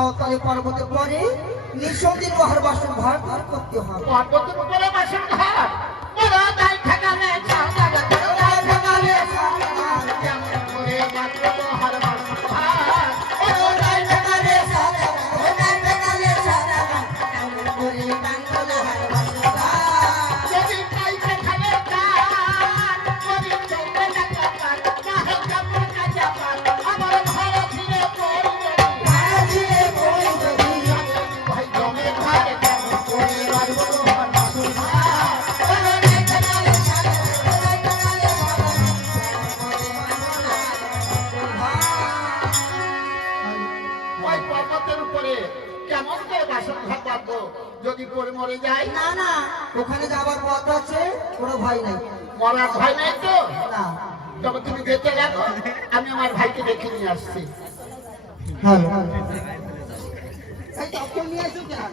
সাঁওতালি পর্বতের পরে নিঃসন্দেহে লোহার বাসন ভার ভার করতে হবে। পর্বতের উপরে বাসন ঘর বড় দাই ঠেকালে চাঁদা বড় দাই ঠেকালে চাঁদা কেমন করে বাঁধবো লোহার বাসন ঘর বড় দাই ঠেকালে চাঁদা বড় দাই ঠেকালে চাঁদা কেমন করে বাঁধবো লোহার বাসন ঘর যদি পাই ঠেকালে চাঁদ যদি চলতে টাকা পান না হয় কাপড় কাঁচা পান আমার ঘর ছিঁড়ে পড়ি ঘর ছিঁড়ে পড়ি যদি ভাই জমে ঘরে কেমন করে বাঁধবো লোহার বাসন ঘর বড় দাই ঠেকালে চাঁদা বড় দাই ঠেকালে চাঁদা ওই পর্বতের উপরে কেমন করে বাসন ঘর বাঁধবো যদি পরে মরে যায় না না, ওখানে যাবার পথ আছে, কোনো ভয় নাই। মরার ভয় নাই তো না। তবে তুমি যেতে লাগো আমি আমার ভাইকে দেখে নিয়ে আসছি হ্যালো, এই তখন নিয়ে এসো কেন?